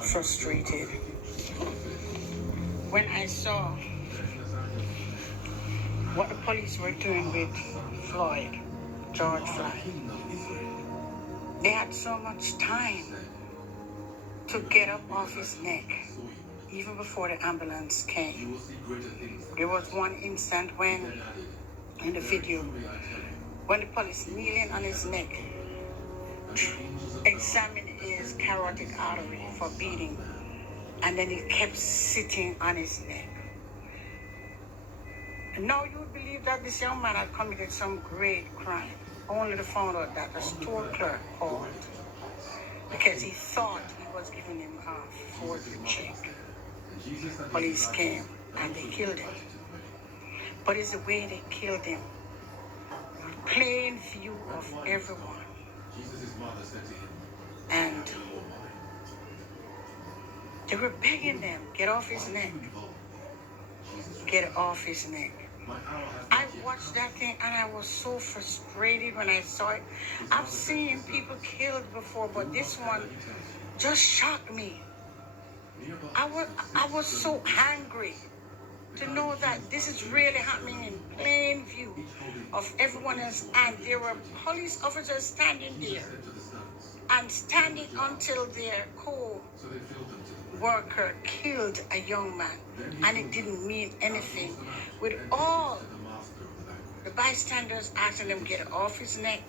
frustrated when I saw what the police were doing with George Floyd. They had so much time to get up off his neck, even before the ambulance came. There was one instant when, in the video, when the police kneeling on his neck, examined his carotid artery for bleeding, and then he kept sitting on his neck. And now you would believe that this young man had committed some great crime, only to find out that the store clerk called because he thought he was giving him a forgery check. Police came and they killed him. But it's the way they killed him, plain view of everyone. And they were begging them, get off his neck. Get off his neck. I watched that thing and I was so frustrated when I saw it. I've seen people killed before, but this one just shocked me. I was so angry to know that this is really happening in plain view of everyone else, and there were police officers standing there and standing until their coworker killed a young man, and it didn't mean anything. With all the bystanders asking him, get off his neck,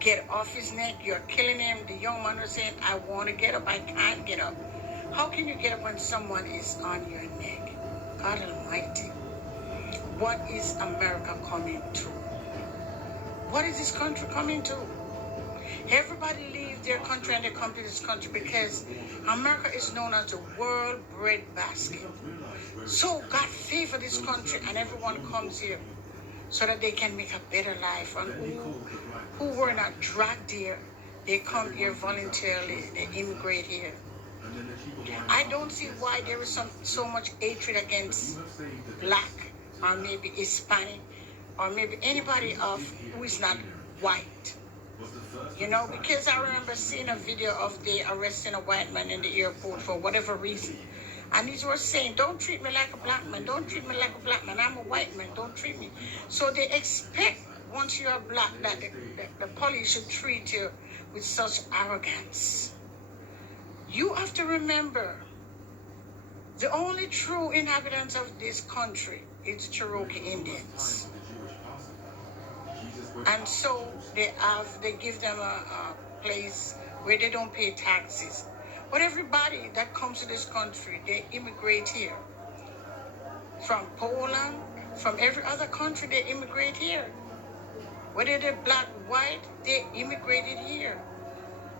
get off his neck, you're killing him. The young man was saying, I want to get up, I can't get up. How can you get up when someone is on your neck? God Almighty, what is America coming to? What is this country coming to? Everybody leaves their country and they come to this country because America is known as the world breadbasket. So God favor this country and everyone comes here so that they can make a better life. And who were not dragged here, they come here voluntarily, they immigrate here. I don't see why there is so much hatred against black or maybe Hispanic or maybe anybody who is not white. You know, because I remember seeing a video of they arresting a white man in the airport for whatever reason. And he was saying, don't treat me like a black man, don't treat me like a black man, I'm a white man, don't treat me. So they expect, once you're black, that the police should treat you with such arrogance. You have to remember, the only true inhabitants of this country is Cherokee Indians. And so they give them a place where they don't pay taxes. But everybody that comes to this country, they immigrate here. From Poland, from every other country, they immigrate here. Whether they're black, white, they immigrated here.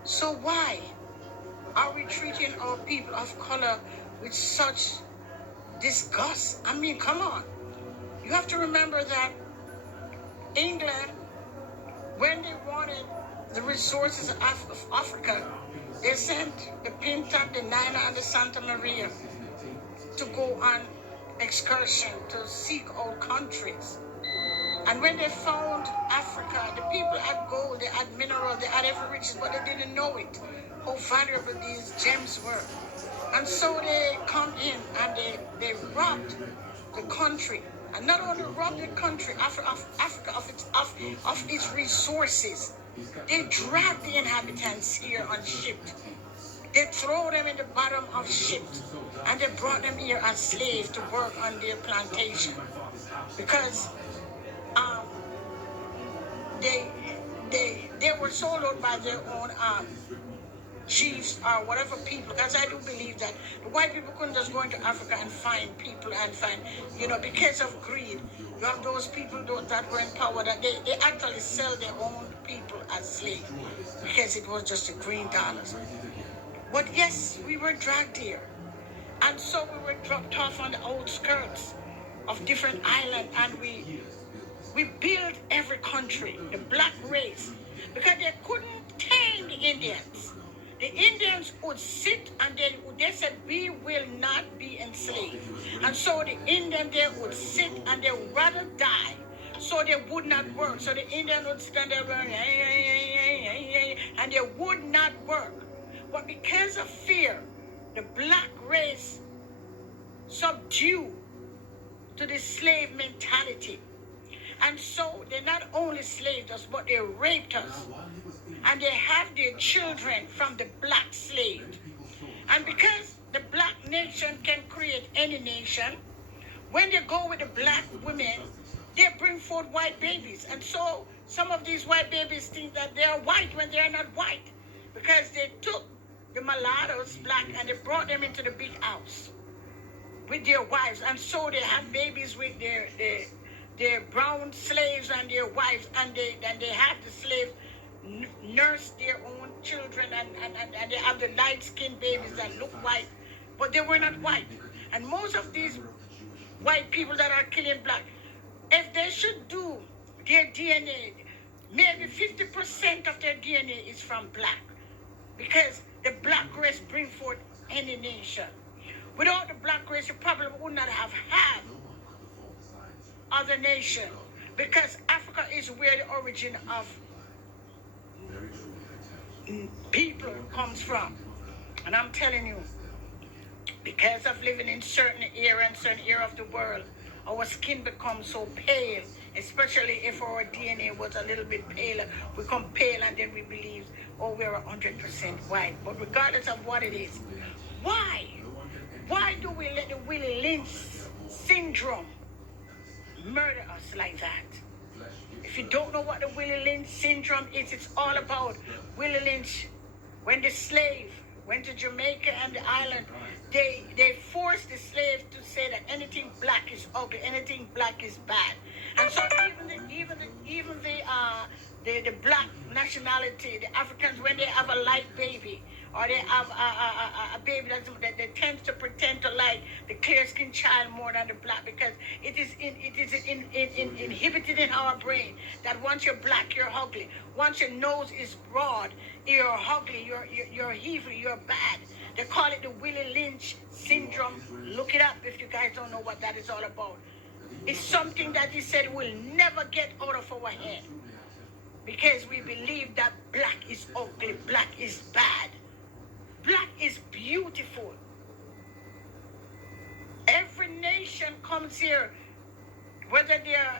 So why are we treating our people of color with such disgust? I mean, come on. You have to remember that England, when they wanted the resources of Africa, they sent the Pinta, the Nina, and the Santa Maria to go on excursion to seek out countries. And when they found Africa, the people had gold, they had mineral, they had every riches, but they didn't know it, how valuable these gems were. And so they come in and they robbed the country. And not only robbed the country, Africa of its resources, they dragged the inhabitants here on ships. They throw them in the bottom of ships and they brought them here as slaves to work on their plantation. Because they were sold out by their own chiefs or whatever people, because I do believe that the white people couldn't just go into Africa and find people and find, because of greed. You have those people that were in power that they actually sell their own people as slaves because it was just the green dollars. But yes, we were dragged here. And so we were dropped off on the outskirts of different islands, and we built every country, the black race, because they couldn't tame the Indians. The Indians would sit and they said, we will not be enslaved. And so the Indian they would sit and they would rather die, so they would not work. So the Indian would stand there and they would not work. But because of fear, the black race subdue to the slave mentality. And so they not only slaved us, but they raped us. And they have their children from the black slave. And because the black nation can create any nation, when they go with the black women, they bring forth white babies. And so some of these white babies think that they are white when they are not white, because they took the mulattoes, black, and they brought them into the big house with their wives. And so they have babies with their brown slaves and their wives, and they have the slaves nurse their own children, and they have the light-skinned babies that look white, but they were not white. And most of these white people that are killing black, if they should do their DNA, maybe 50% of their DNA is from black, because the black race bring forth any nation. Without the black race, you probably would not have had other nation, because Africa is where the origin of people comes from. And I'm telling you, because of living in certain era and certain era of the world, our skin becomes so pale, especially if our DNA was a little bit paler. We become pale, and then we believe, oh, we're 100% white. But regardless of what it is, why do we let the Willie Lynch syndrome murder us like that? If you don't know what the Willie Lynch syndrome is, it's all about Willie Lynch. When the slave went to Jamaica and the island, they forced the slaves to say that anything black is ugly, anything black is bad. And so even the black nationality, the Africans, when they have a light baby, or they have a baby that they tend to pretend to like the clear-skinned child more than the black, because it is inhibited in our brain that once you're black, you're ugly. Once your nose is broad, you're ugly, you're evil, you're bad. They call it the Willie Lynch syndrome. Look it up if you guys don't know what that is all about. It's something that he said will never get out of our head, because we believe that black is ugly, black is bad. Black is beautiful. Every nation comes here, whether they're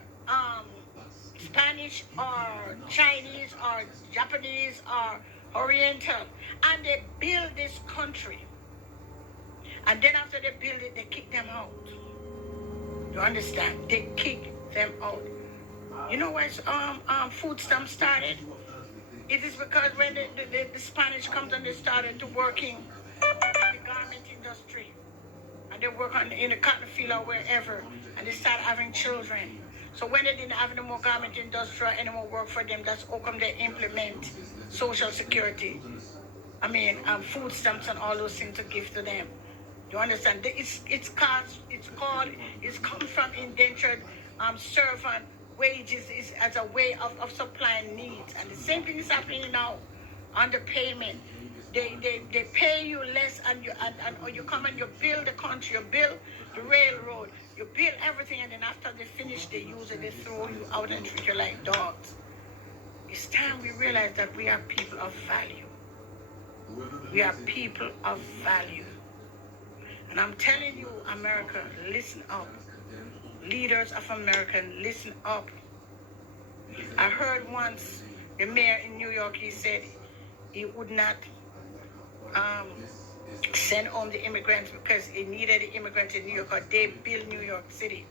Spanish or Chinese or Japanese or Oriental, and they build this country. And then after they build it, they kick them out. You understand? They kick them out. You know where food stamps started? It is because when the Spanish comes and they started to working in the garment industry, and they work in the cotton field or wherever, and they start having children. So when they didn't have any more garment industry or any more work for them, that's how come they implement Social Security. I mean, food stamps and all those things to give to them. You understand? It's come from indentured servant wages is as a way of supplying needs. And the same thing is happening now. Underpayment. They pay you less, and you come and you build the country, you build the railroad, you build everything, and then after they finish, they use it, they throw you out and treat you like dogs. It's time we realize that we are people of value. We are people of value. And I'm telling you, America, listen up. Leaders of America, listen up. I heard once the mayor in New York, he said he would not send home the immigrants because he needed the immigrants in New York, because they built New York City.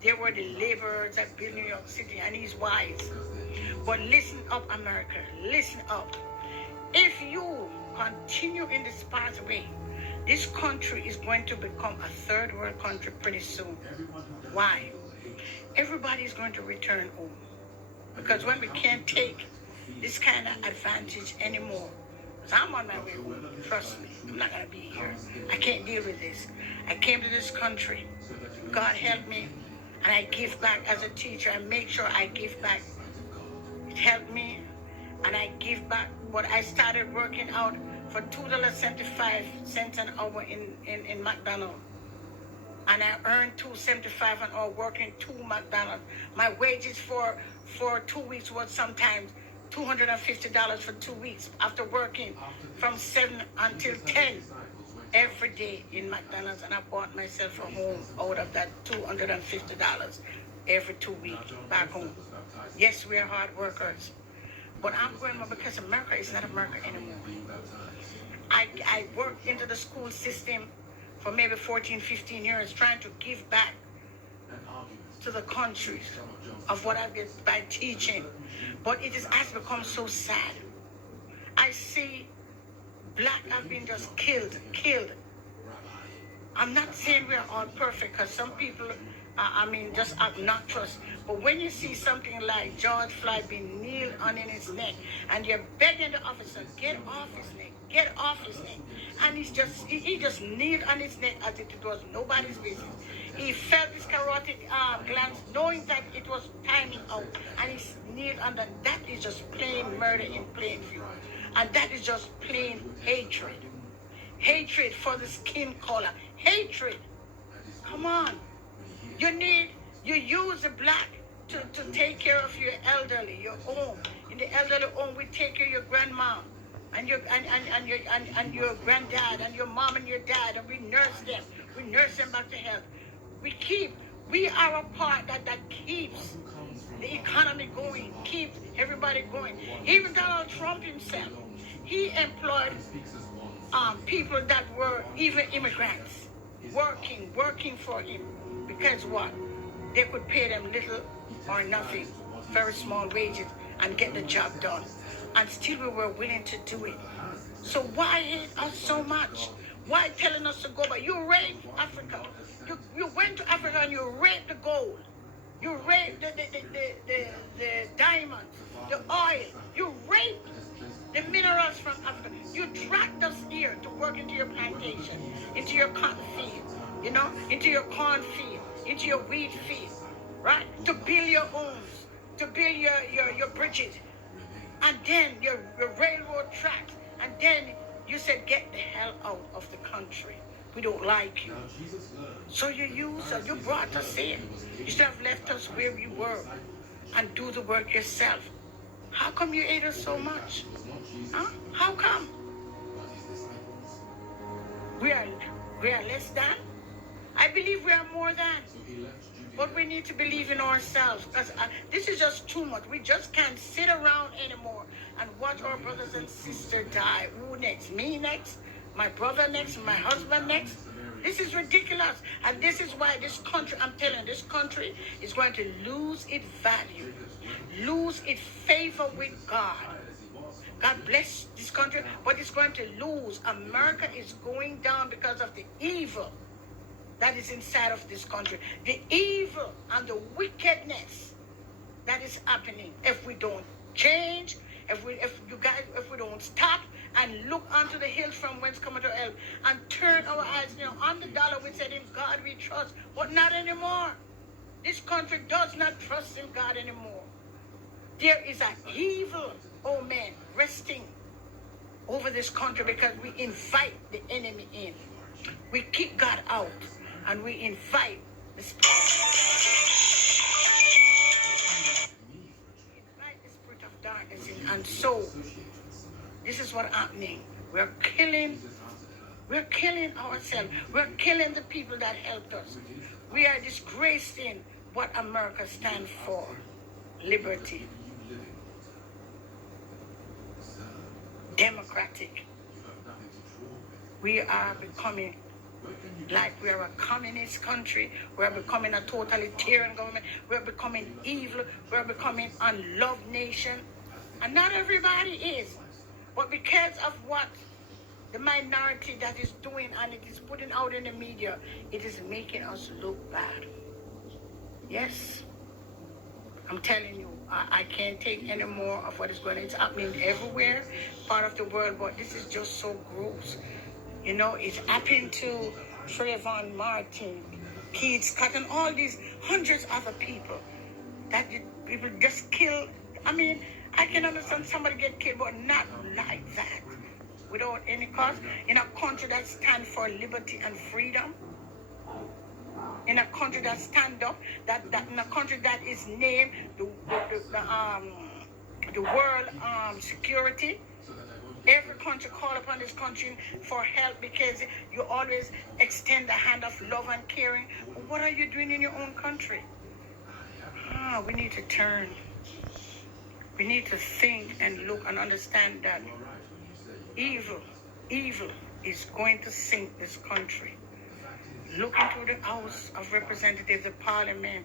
They were the laborers that built New York City, and he's wise. But listen up, America, listen up. If you continue in this pathway, this country is going to become a third world country pretty soon. Why? Everybody is going to return home. Because when we can't take this kind of advantage anymore, because I'm on my way home, trust me, I'm not going to be here. I can't deal with this. I came to this country. God helped me, and I give back as a teacher. I make sure I give back. It helped me, and I give back. But I started working out for $2.75 an hour in McDonald's. And I earned $2.75 an hour working 2 McDonald's. My wages for 2 weeks was sometimes $250 for 2 weeks after working from 7 until 10. every day in McDonald's, and I bought myself a home out of that $250 every 2 weeks back home. Yes, we are hard workers, but I'm going because America is not America anymore. I worked into the school system for maybe 14, 15 years trying to give back to the country of what I get by teaching. But it has become so sad. I see black have been just killed. I'm not saying we're all perfect, because some people just obnoxious. But when you see something like George Floyd being kneeled on in his neck, and you're begging the officer, get off his neck, and he just kneeled on his neck as if it was nobody's business. He felt his carotid glands, knowing that it was timing out, and he kneeled under. That is just plain murder in plain view, and that is just plain hatred. Hatred for the skin color. Hatred. Come on. You use the black to take care of your elderly, your home. In the elderly home, we take care of your grandma and your granddad and your mom and your dad, and we nurse them. We nurse them back to health. We are a part that keeps the economy going, keeps everybody going. Even Donald Trump himself, he employed people that were even immigrants, working for him, because what? They could pay them little or nothing, very small wages, and get the job done. And still we were willing to do it. So why hate us so much? Why telling us to go back? You raped Africa. You went to Africa and you raped the gold. You raped the diamonds, the oil. You raped the minerals from Africa. You dragged us here to work into your plantation, into your cotton field, into your corn field, into your wheat field, right? To build your homes, to build your bridges, and then your railroad tracks, and then you said, get the hell out of the country. We don't like you. So you brought us in. You should have left us where we were and do the work yourself. How come you hate us so much? Huh? How come? We are less than? I believe we are more than. But we need to believe in ourselves, because this is just too much. We just can't sit around anymore and watch our brothers and sisters die. Who next? Me next? My brother next? My husband next? This is ridiculous. And this is why this country, I'm telling you, this country is going to lose its value, lose its favor with God. God bless this country, but it's going to lose. America is going down because of the evil that is inside of this country. The evil and the wickedness that is happening. If we don't change, if we don't stop and look unto the hills from whence cometh our help, and turn our eyes, on the dollar, we said, in God we trust, but not anymore. This country does not trust in God anymore. There is an evil, man, resting over this country because we invite the enemy in. We kick God out and we invite the spirit. We invite the spirit of darkness in. And so, this is what's happening. We're killing ourselves. We're killing the people that helped us. We are disgracing what America stands for. Liberty. Democratic. We are becoming like we are a communist country. We are becoming a totalitarian government. We are becoming evil. We are becoming unloved nation. And not everybody is. But because of what the minority that is doing and it is putting out in the media, it is making us look bad. Yes. I'm telling you, I can't take any more of what is going on. It's happening everywhere, part of the world, but this is just so gross. It's happened to Trayvon Martin, Keith Scott, and all these hundreds of other people that people just kill. I mean, I can understand somebody get killed, but not like that, without any cause. In a country that stands for liberty and freedom, in a country that stand up, that in a country that is named the world security, Every country call upon this country for help because you always extend the hand of love and caring. What are you doing in your own country? We need to turn. We need to think and look and understand that evil is going to sink this country. Look into the House of Representatives, the Parliament.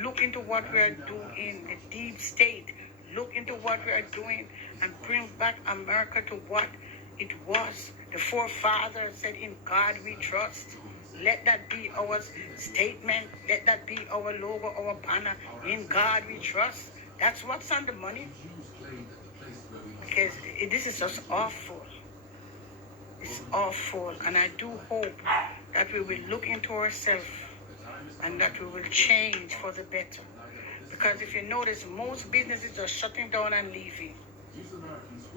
Look into what we are doing, the deep state. Look into what we are doing and bring back America to what it was. The forefathers said, in God we trust. Let that be our statement. Let that be our logo, our banner. In God we trust. That's what's on the money. Because this is just awful. It's awful. And I do hope that we will look into ourselves and that we will change for the better. Because if you notice, most businesses are shutting down and leaving.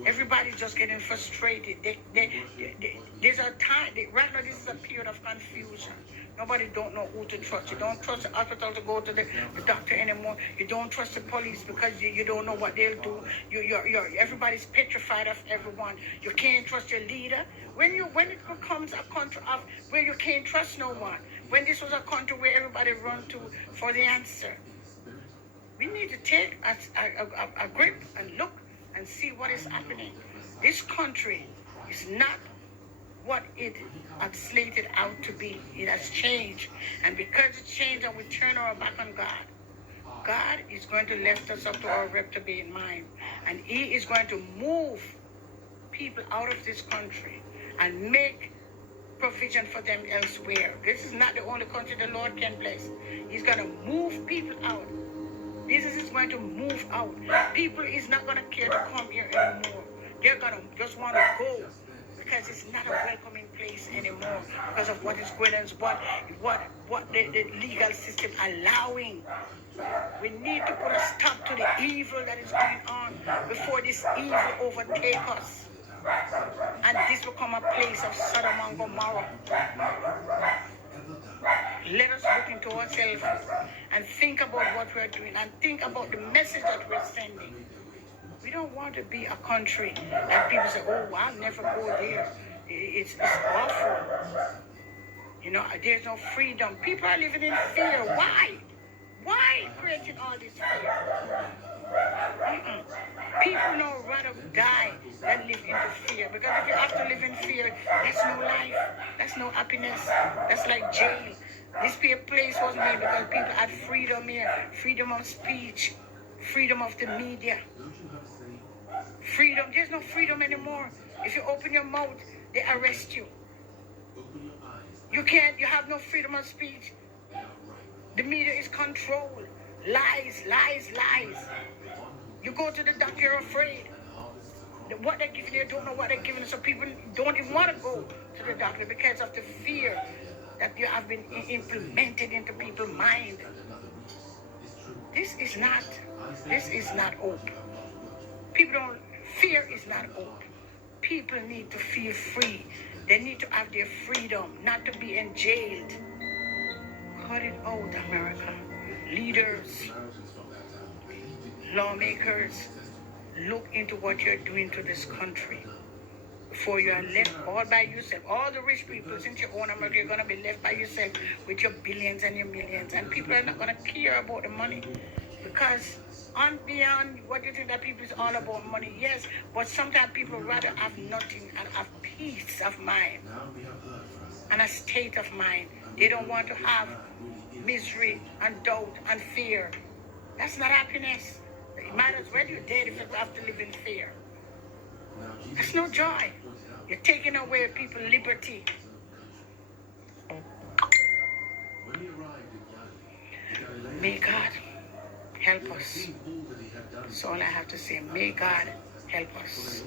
Everybody's just getting frustrated. There's a time, right now this is a period of confusion. Nobody don't know who to trust. You don't trust the hospital to go to the doctor anymore. You don't trust the police because you don't know what they'll do. Everybody's petrified of everyone. You can't trust your leader. When it becomes a country of where you can't trust no one, when this was a country where everybody run to for the answer, we need to take a grip and look and see what is happening. This country is not what it had slated out to be. It has changed. And because it changed and we turn our back on God, God is going to lift us up to our reprobate mind. And He is going to move people out of this country and make provision for them elsewhere. This is not the only country the Lord can bless. He's going to move people out. Business is going to move out. People is not going to care to come here anymore. They're going to just want to go because it's not a welcoming place anymore because of what is going on, what the legal system allowing. We need to put a stop to the evil that is going on before this evil overtake us and this become a place of Sodom and Gomorrah. Let us look into ourselves and think about what we're doing and think about the message that we're sending. We don't want to be a country that people say, oh, I'll never go there. It's awful. You know, there's no freedom. People are living in fear. Why? Why creating all this fear? People know rather die than live into fear. Because if you have to live in fear, that's no life. That's no happiness. That's like jail. This place was made because people had freedom here. Freedom of speech. Freedom of the media. Freedom. There's no freedom anymore. If you open your mouth, they arrest you. You have no freedom of speech. The media is controlled. Lies, lies, lies. You go to the doctor, you're afraid. What they're giving you, don't know what they're giving you. So people don't even want to go to the doctor because of the fear that you have been implemented into people's mind. This is not hope. Fear is not hope. People need to feel free. They need to have their freedom, not to be enjailed. Cut it out, America. Leaders, lawmakers, look into what you're doing to this country. Before you are left all by yourself. All the rich people, since you own America, you're going to be left by yourself with your billions and your millions. And people are not going to care about the money. Because on beyond what you think that people is all about money, yes, but sometimes people rather have nothing and have peace of mind and a state of mind. They don't want to have misery and doubt and fear. That's not happiness. You might as well you're dead if you have to live in fear. That's no joy. You're taking away people's liberty. May God help us. That's all I have to say. May God help us.